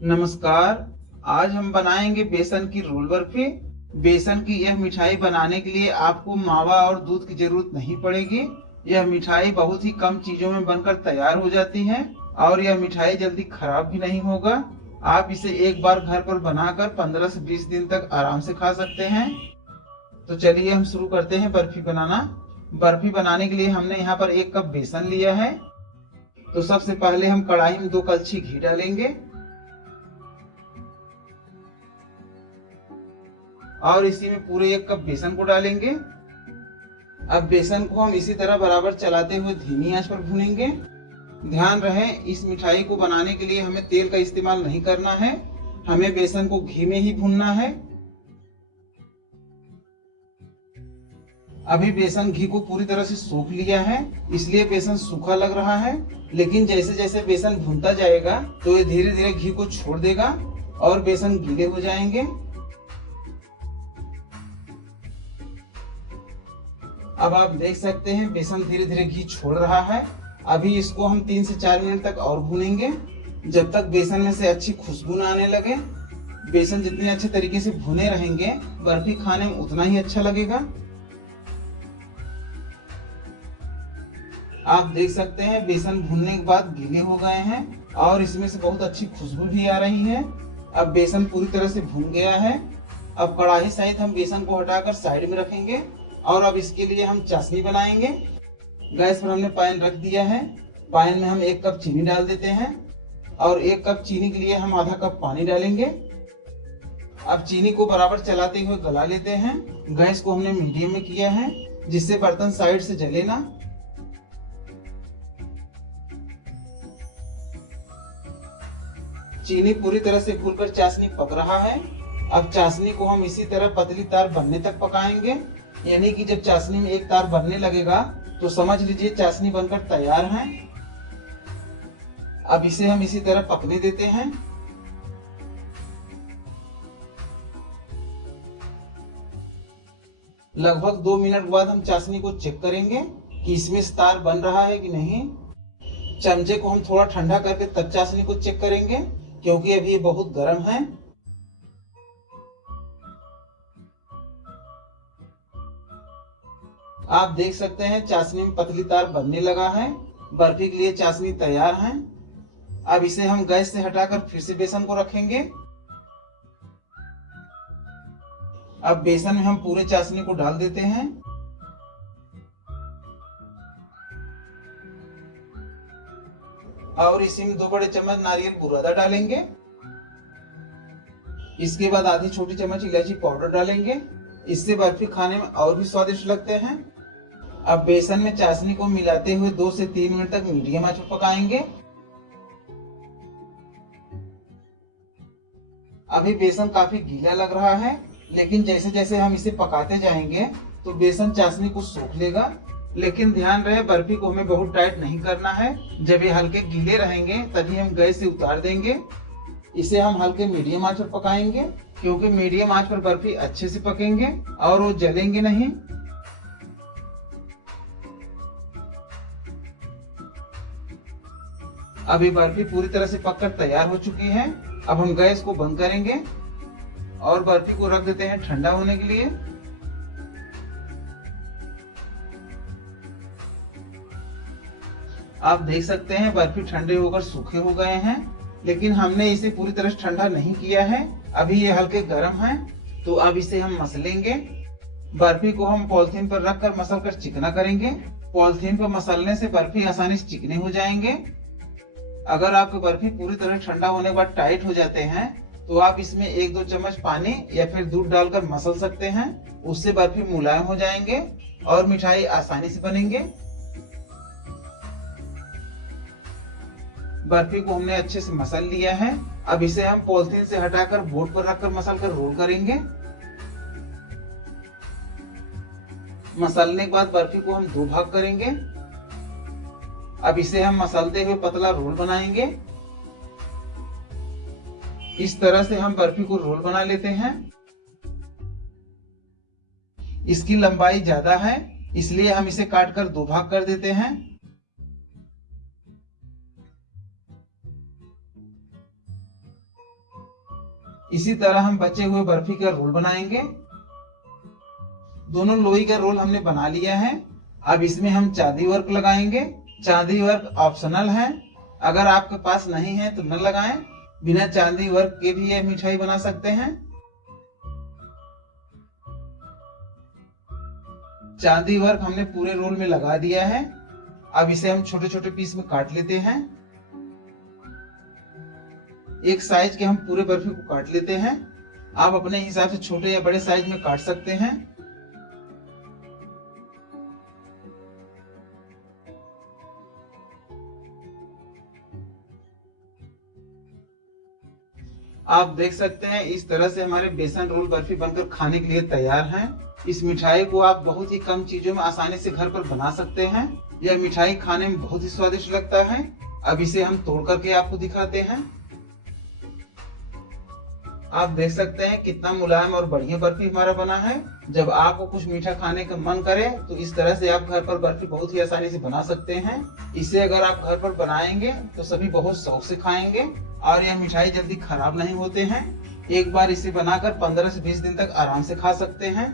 नमस्कार। आज हम बनाएंगे बेसन की रोल बर्फी। बेसन की यह मिठाई बनाने के लिए आपको मावा और दूध की जरूरत नहीं पड़ेगी। यह मिठाई बहुत ही कम चीजों में बनकर तैयार हो जाती है और यह मिठाई जल्दी खराब भी नहीं होगा। आप इसे एक बार घर पर बनाकर 15 से 20 दिन तक आराम से खा सकते हैं। तो चलिए हम शुरू करते हैं बर्फी बनाना। बर्फी बनाने के लिए हमने यहाँ पर 1 कप बेसन लिया है। तो सबसे पहले हम कढ़ाई में 2 कलछी घी डालेंगे और इसी में पूरे 1 कप बेसन को डालेंगे। अब बेसन को हम इसी तरह बराबर चलाते हुए धीमी आंच पर भूनेंगे। ध्यान रहे, इस मिठाई को बनाने के लिए हमें तेल का इस्तेमाल नहीं करना है, हमें बेसन को घी में ही भूनना है। अभी बेसन घी को पूरी तरह से सोख लिया है, इसलिए बेसन सूखा लग रहा है। लेकिन जैसे जैसे बेसन भूनता जाएगा तो ये धीरे धीरे घी को छोड़ देगा और बेसन गीले हो जाएंगे। अब आप देख सकते हैं बेसन धीरे धीरे घी छोड़ रहा है। अभी इसको हम 3 से 4 मिनट तक और भूनेंगे, जब तक बेसन में से अच्छी खुशबू न आने लगे। बेसन जितने अच्छे तरीके से भुने रहेंगे, बर्फी खाने में उतना ही अच्छा लगेगा। आप देख सकते हैं बेसन भुनने के बाद गीले हो गए हैं और इसमें से बहुत अच्छी खुशबू भी आ रही है। अब बेसन पूरी तरह से भुन गया है। अब कढ़ाई सहित हम बेसन को हटाकर साइड में रखेंगे और अब इसके लिए हम चाशनी बनाएंगे। गैस पर हमने पैन रख दिया है। पैन में हम 1 कप चीनी डाल देते हैं और 1 कप चीनी के लिए हम आधा कप पानी डालेंगे। अब चीनी को बराबर चलाते हुए गला लेते हैं। गैस को हमने मीडियम में किया है, जिससे बर्तन साइड से जले ना। चीनी पूरी तरह से घुलकर चाशनी पक रहा है। अब चाशनी को हम इसी तरह पतली तार बनने तक पकाएंगे, यानी कि जब चाशनी में एक तार बनने लगेगा तो समझ लीजिए चाशनी बनकर तैयार है। अब इसे हम इसी तरह पकने देते हैं। लगभग 2 मिनट बाद हम चाशनी को चेक करेंगे कि इसमें से तार बन रहा है कि नहीं। चमचे को हम थोड़ा ठंडा करके तब चाशनी को चेक करेंगे, क्योंकि अभी ये बहुत गर्म है। आप देख सकते हैं चाशनी में पतली तार बनने लगा है। बर्फी के लिए चाशनी तैयार है। अब इसे हम गैस से हटाकर फिर से बेसन को रखेंगे। अब बेसन में हम पूरे चाशनी को डाल देते हैं और इसी में 2 बड़े चम्मच नारियल बुरादा डालेंगे। इसके बाद आधी छोटी चम्मच इलायची पाउडर डालेंगे। इससे बर्फी खाने में और भी स्वादिष्ट लगते हैं। अब बेसन में चाशनी को मिलाते हुए 2 से 3 मिनट तक मीडियम आंच पर पकाएंगे। अभी बेसन काफी गीला लग रहा है, लेकिन जैसे जैसे हम इसे पकाते जाएंगे तो बेसन चाशनी को सोख लेगा। लेकिन ध्यान रहे, बर्फी को हमें बहुत टाइट नहीं करना है। जब ये हल्के गीले रहेंगे तभी हम गैस से उतार देंगे। इसे हम हल्के मीडियम आंच पर पकाएंगे, क्योंकि मीडियम आंच पर बर्फी अच्छे से पकेंगे और वो जलेंगे नहीं। अभी बर्फी पूरी तरह से पककर तैयार हो चुकी है। अब हम गैस को बंद करेंगे और बर्फी को रख देते हैं ठंडा होने के लिए। आप देख सकते हैं बर्फी ठंडे होकर सूखे हो गए हैं, लेकिन हमने इसे पूरी तरह से ठंडा नहीं किया है। अभी ये हल्के गर्म हैं, तो अब इसे हम मसलेंगे। बर्फी को हम पॉलिथीन पर रखकर मसल कर चिकना करेंगे। पॉलिथीन पर मसलने से बर्फी आसानी से चिकने हो जाएंगे। अगर आपकी बर्फी पूरी तरह ठंडा होने के बाद टाइट हो जाते हैं तो आप इसमें 1-2 चम्मच पानी या फिर दूध डालकर मसल सकते हैं। उससे बर्फी मुलायम हो जाएंगे और मिठाई आसानी से बनेंगे। बर्फी को हमने अच्छे से मसल लिया है। अब इसे हम पॉलिथीन से हटाकर बोर्ड पर रखकर मसल कर रोल करेंगे। मसलने के बाद बर्फी को हम 2 भाग करेंगे। अब इसे हम मसलते हुए पतला रोल बनाएंगे। इस तरह से हम बर्फी को रोल बना लेते हैं। इसकी लंबाई ज्यादा है, इसलिए हम इसे काटकर 2 भाग कर देते हैं। इसी तरह हम बचे हुए बर्फी का रोल बनाएंगे। दोनों लोई का रोल हमने बना लिया है। अब इसमें हम चांदी वर्क लगाएंगे। चांदी वर्क ऑप्शनल है, अगर आपके पास नहीं है तो न लगाएं। बिना चांदी वर्क के भी यह मिठाई बना सकते हैं। चांदी वर्क हमने पूरे रोल में लगा दिया है। अब इसे हम छोटे छोटे पीस में काट लेते हैं। एक साइज के हम पूरे बर्फी को काट लेते हैं। आप अपने हिसाब से छोटे या बड़े साइज में काट सकते हैं। आप देख सकते हैं इस तरह से हमारे बेसन रोल बर्फी बनकर खाने के लिए तैयार हैं। इस मिठाई को आप बहुत ही कम चीजों में आसानी से घर पर बना सकते हैं। यह मिठाई खाने में बहुत ही स्वादिष्ट लगता है। अब इसे हम तोड़ करके आपको दिखाते हैं। आप देख सकते हैं कितना मुलायम और बढ़िया बर्फी हमारा बना है। जब आपको कुछ मीठा खाने का मन करे तो इस तरह से आप घर पर बर्फी बहुत ही आसानी से बना सकते हैं। इसे अगर आप घर पर बनाएंगे तो सभी बहुत शौक से खाएंगे और यह मिठाई जल्दी खराब नहीं होते हैं। एक बार इसे बनाकर 15 से 20 दिन तक आराम से खा सकते हैं।